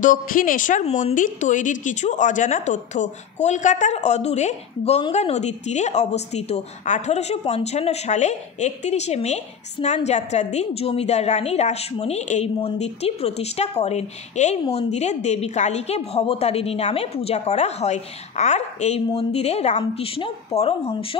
দক্ষিণেশ্বর মন্দির তৈরির কিছু অজানা তথ্য। কলকাতার অদূরে গঙ্গা নদীর তীরে অবস্থিত। 1855 সালে 31শে মে স্নানযাত্রার দিন জমিদার রানী রাসমণি এই মন্দিরটি প্রতিষ্ঠা করেন। এই মন্দিরে দেবী কালীকে ভবতারিণী নামে পূজা করা হয়। আর এই মন্দিরে রামকৃষ্ণ পরমহংস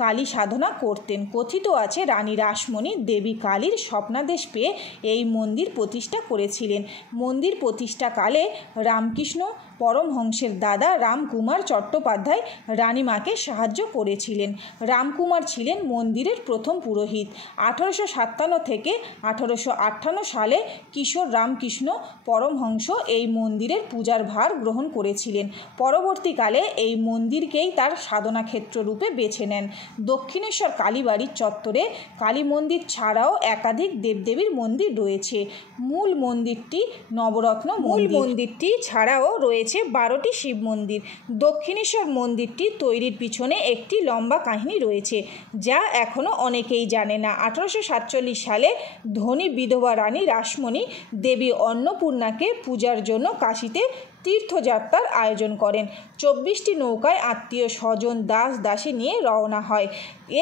কালী সাধনা করতেন। কথিত আছে রানী রাসমণি দেবী কালীর স্বপ্নাদেশ পেয়ে এই মন্দির প্রতিষ্ঠা করেছিলেন। মন্দির প্রতিষ্ঠাকালে রামকৃষ্ণ পরমহংসের দাদা রামকুমার চট্টোপাধ্যায় রানীমাকে সাহায্য করেছিলেন। রামকুমার ছিলেন মন্দিরের প্রথম পুরোহিত। 1857 থেকে 1858 সালে কিশোর রামকৃষ্ণ পরমহংস এই মন্দিরের পূজার ভার গ্রহণ করেছিলেন। পরবর্তীকালে এই মন্দিরকেই তার সাধনা ক্ষেত্র রূপে বেছে নেন। দক্ষিণেশ্বর কালীবাড়ির চত্বরে কালী মন্দির ছাড়াও একাধিক দেবদেবীর মন্দির রয়েছে। মূল মন্দিরটি নবরত্ন মন্দিরটি ছাড়াও রয়েছে 12টি শিব মন্দির। দক্ষিণেশ্বর মন্দিরটি তৈরির পিছনে একটি লম্বা কাহিনী রয়েছে, যা এখনও অনেকেই জানে না। 1847 সালে ধনী বিধবা রানী রাসমণি দেবী অন্নপূর্ণাকে পূজার জন্য কাশীতে তীর্থযাত্রার আয়োজন করেন। 24টি নৌকায় আত্মীয় স্বজন দাস দাসী নিয়ে রওনা হয়।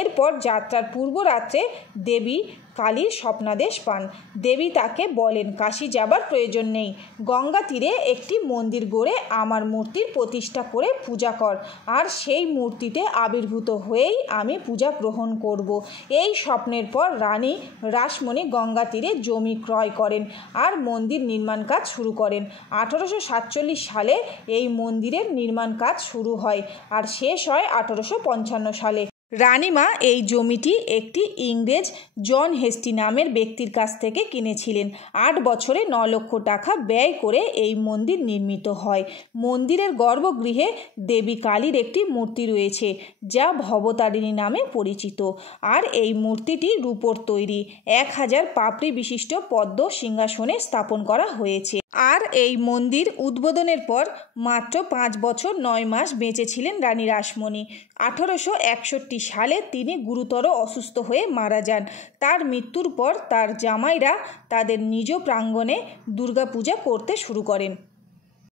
এরপর যাত্রার পূর্বরাত্রে দেবী কালীর স্বপ্নাদেশ পান। দেবী তাকে বলেন, কাশী যাবার প্রয়োজন নেই, গঙ্গা তীরে একটি মন্দির গড়ে আমার মূর্তির প্রতিষ্ঠা করে পূজা কর, আর সেই মূর্তিতে আবির্ভূত হয়েই আমি পূজা গ্রহণ করব। এই স্বপ্নের পর রানী রাসমণি গঙ্গা তীরে জমি ক্রয় করেন আর মন্দির নির্মাণ কাজ শুরু করেন। 1847 সালে এই মন্দিরের নির্মাণ কাজ শুরু হয় আর শেষ হয় 1855 সালে। রানীমা এই জমিটি একটি ইংরেজ জন হেস্টি নামের ব্যক্তির কাছ থেকে কিনেছিলেন। 8 বছরে 9 লক্ষ টাকা ব্যয় করে এই মন্দির নির্মিত হয়। মন্দিরের গর্ভগৃহে দেবী কালীর একটি মূর্তি রয়েছে, যা ভবতারিণী নামে পরিচিত। আর এই মূর্তিটি রূপোর তৈরি। 1000 পাপড়ি বিশিষ্ট পদ্ম সিংহাসনে স্থাপন করা হয়েছে। আর এই মন্দির উদ্বোধনের পর মাত্র 5 বছর 9 মাস বেঁচে ছিলেন রানী রাসমণি। 1861 সালে তিনি গুরুতর অসুস্থ হয়ে মারা যান। তার মৃত্যুর পর তার জামাইরা তাদের নিজ প্রাঙ্গণে দুর্গাপূজা করতে শুরু করেন।